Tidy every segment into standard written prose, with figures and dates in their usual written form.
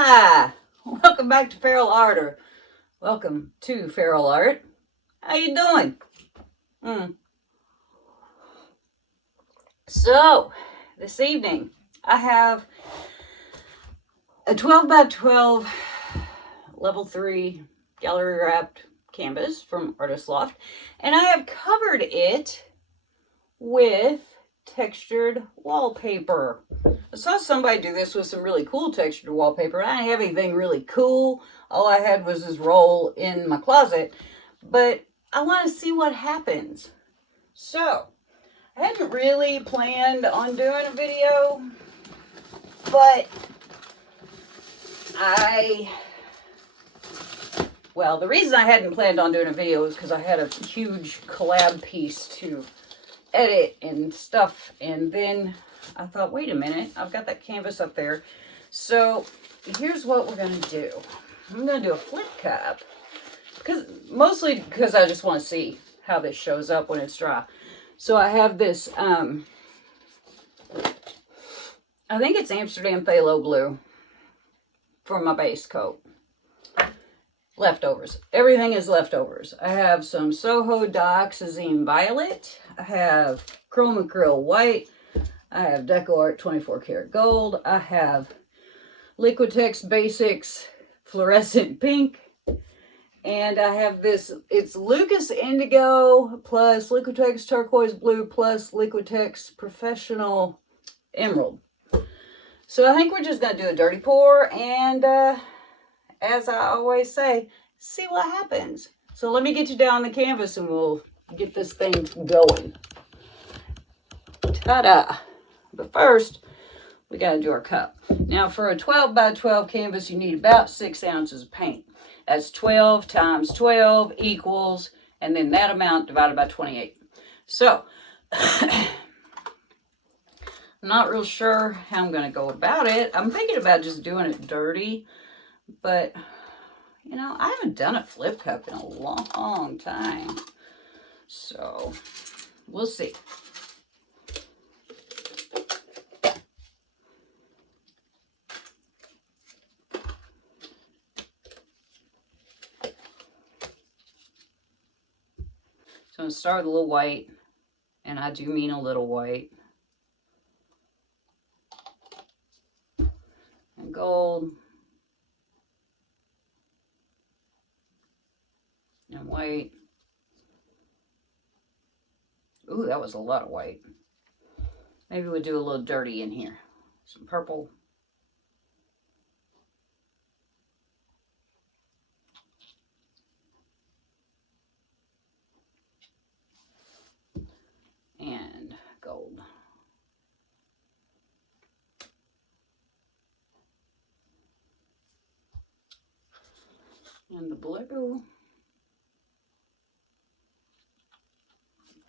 Hi! Welcome back to feralart, or welcome to feralart. How you doing? So, this evening, I have a 12 by 12 level 3 gallery wrapped canvas from Artist Loft, and I have covered it with textured wallpaper. I saw somebody do this with some really cool textured wallpaper. I didn't have anything really cool. All I had was this roll in my closet, but I want to see what happens. So, I hadn't really planned on doing a video, but the reason I hadn't planned on doing a video is because I had a huge collab piece to edit and stuff, and then I thought, wait a minute, I've got that canvas up there. So here's what we're going to do. I'm going to do a flip cup, mostly because I just want to see how this shows up when it's dry. So I have this, I think it's Amsterdam phthalo blue for my base coat. Leftovers. Everything is leftovers. I have some Soho dioxazine violet. I have chrome acrylic white. I have DecoArt 24 karat gold. I have Liquitex Basics fluorescent pink. And I have this, it's Lucas Indigo plus Liquitex turquoise blue plus Liquitex professional emerald. So I think we're just going to do a dirty pour, and as I always say, see what happens. So let me get you down the canvas and we'll get this thing going. Ta-da! But first, we got to do our cup. Now for a 12 by 12 canvas, you need about 6 ounces of paint. That's 12 times 12 equals, and then that amount divided by 28. So, I'm not real sure how I'm going to go about it. I'm thinking about just doing it dirty, but, you know, I haven't done a flip cup in a long time. So, we'll see. So I'm going to start with a little white, and I do mean a little white. And gold. And white. Ooh, that was a lot of white. Maybe we'll do a little dirty in here. Some purple. And gold. And the blue.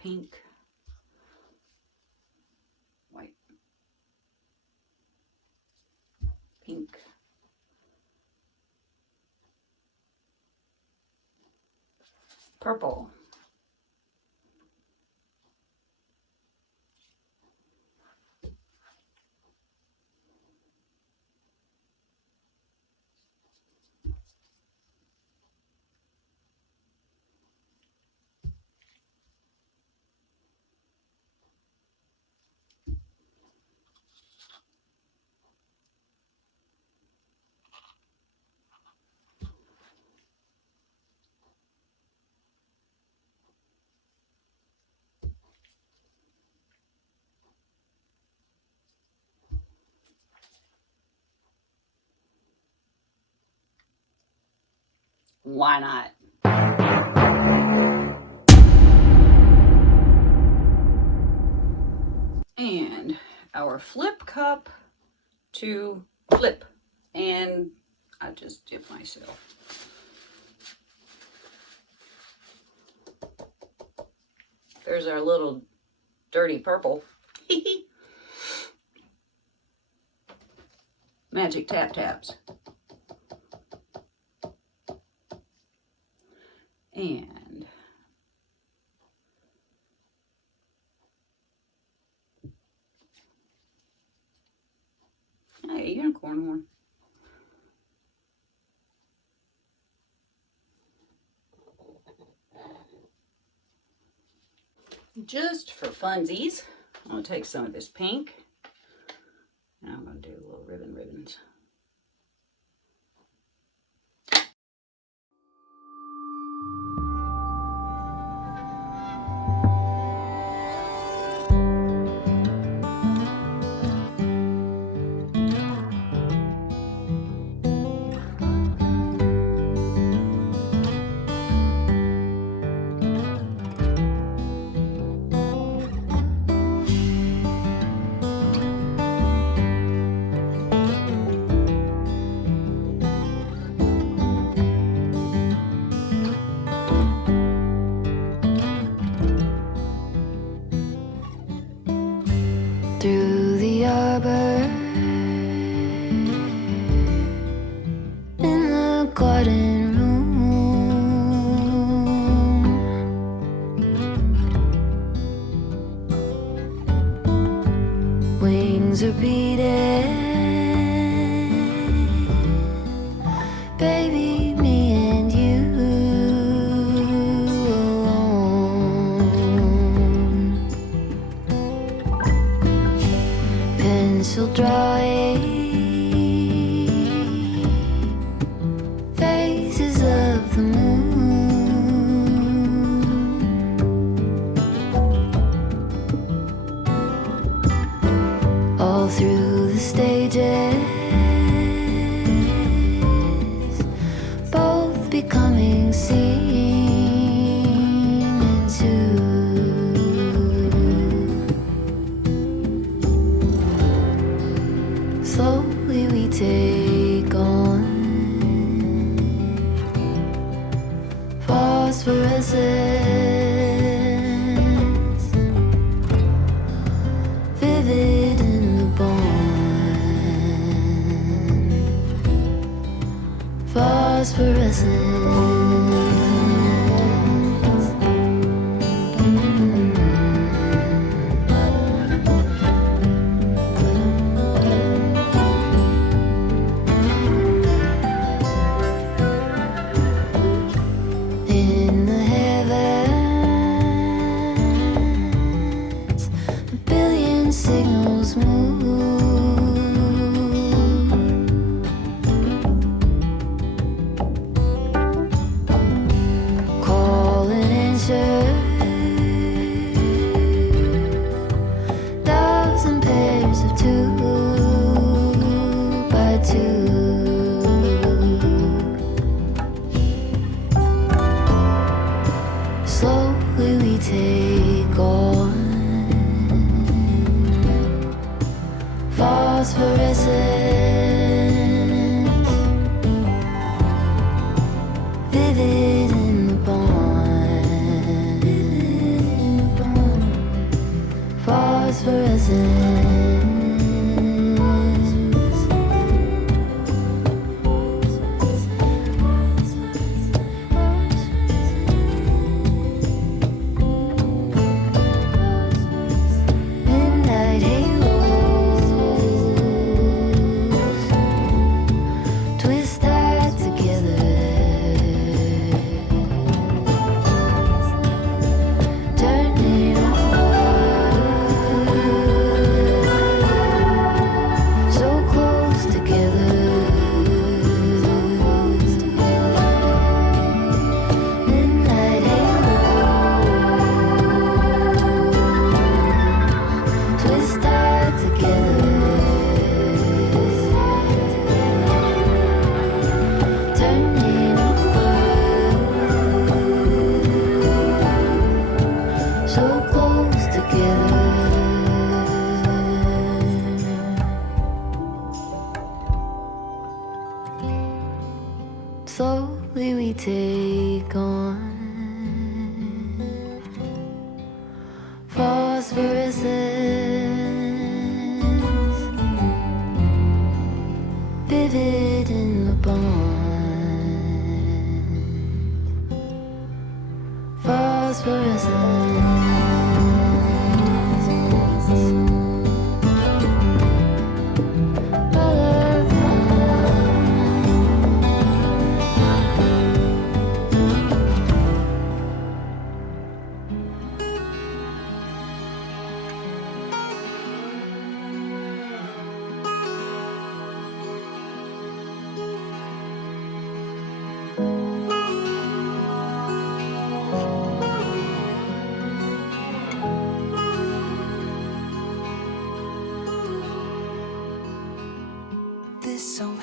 Pink. White. Pink. Purple. Why not? And our flip cup to flip. And I just dip myself. There's our little dirty purple. Magic tap taps. And hey, unicorn horn. Just for funsies, I'm going to take some of this pink. And I'm going to do little ribbons. Through the arbor, in the garden room, wings are beating, baby, me and you alone. Pencil drawing phases of the moon, all through the stages, both becoming seen into. Slowly we take on phosphorescence, vivid in the bone. Phosphorescence. In the heavens, a billion signals move, call and answer, thousand pairs of two by two. Slowly we take on phosphorescence, vivid in the bone. Phosphorescence. Midnight halos twist tied together, turning so close together. Midnight halos twist tied together, turning so close together. Slowly we take on phosphorescence, vivid in the bone. Phosphorescence.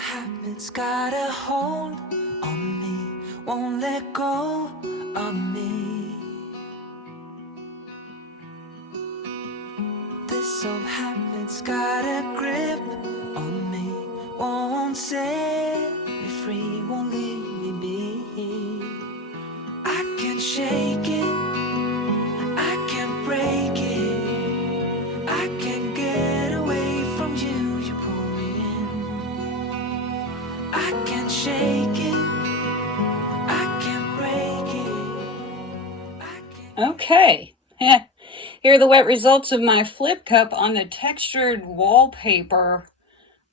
habits got a hold on me, won't let go of me. This old habit's got a grip on me, won't set me free, won't leave me be. I can't shake it, I can't break it, I can't get away from you, you pull me in. I can't shake it, I can't break it, I can't. Okay. Here are the wet results of my flip cup on the textured wallpaper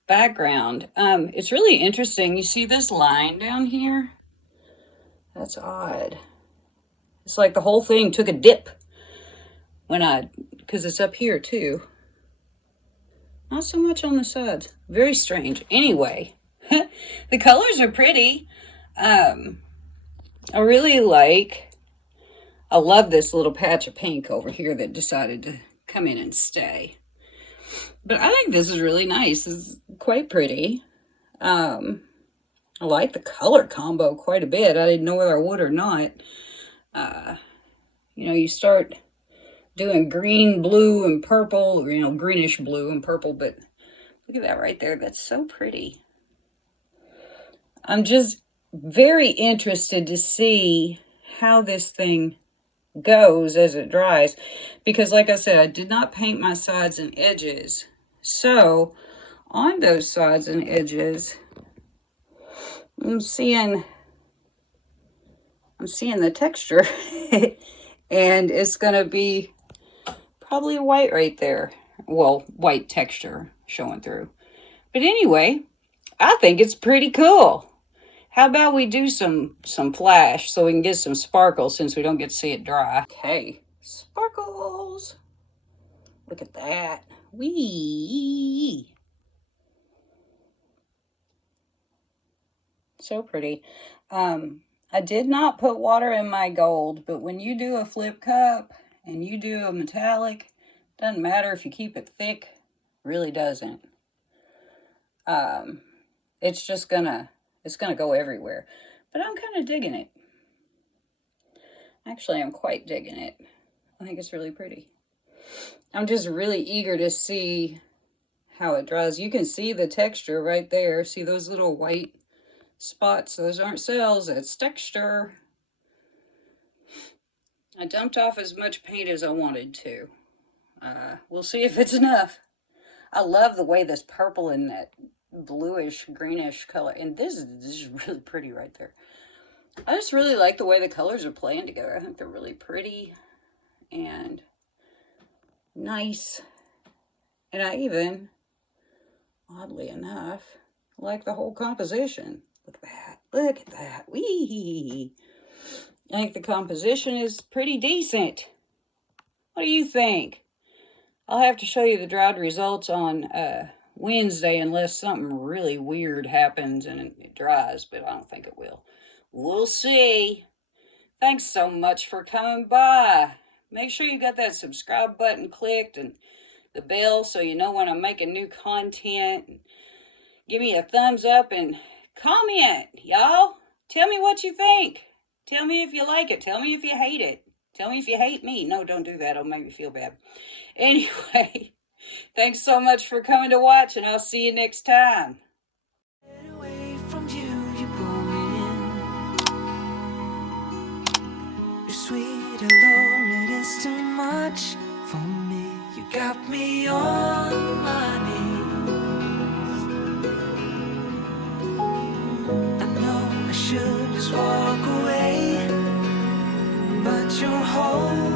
background. It's really interesting. You see this line down here? That's odd. It's like the whole thing took a dip because it's up here too. Not so much on the sides. Very strange. Anyway, the colors are pretty. I love this little patch of pink over here that decided to come in and stay. But I think this is really nice. It's quite pretty. I like the color combo quite a bit. I didn't know whether I would or not. You start doing green, blue, and purple, greenish blue and purple, but look at that right there. That's so pretty. I'm just very interested to see how this thing goes as it dries, because like I said, I did not paint my sides and edges. So on those sides and edges, I'm seeing the texture and it's gonna be probably white right there. Well, white texture showing through. But anyway, I think it's pretty cool. How about we do some flash so we can get some sparkles since we don't get to see it dry. Okay, sparkles. Look at that. Wee. So pretty. I did not put water in my gold, but when you do a flip cup and you do a metallic, doesn't matter if you keep it thick, really doesn't. It's gonna go everywhere. But I'm kind of digging it. Actually, I'm quite digging it. I think it's really pretty. I'm just really eager to see how it dries. You can see the texture right there. See those little white spots? Those aren't cells, that's texture. I dumped off as much paint as I wanted to. We'll see if it's enough. I love the way this purple and that bluish greenish color, and this is really pretty right there. I just really like the way the colors are playing together. I think they're really pretty and nice, and I even, oddly enough, like the whole composition. Look at that, look at that. Wee! I think the composition is pretty decent. What do you think? I'll have to show you the dried results on Wednesday unless something really weird happens and it dries, but I don't think it will. We'll see. Thanks so much for coming by. Make sure you got that subscribe button clicked and the bell so you know when I'm making new content. Give me a thumbs up and comment, y'all. Tell me what you think. Tell me if you like it. Tell me if you hate it. Tell me if you hate me. No, don't do that. It'll make me feel bad. Anyway, thanks so much for coming to watch, and I'll see you next time. Get away from you, you pull me in. You're sweet, Lord, it is too much for me. You got me on my knees. I know I should just walk away, but you're holding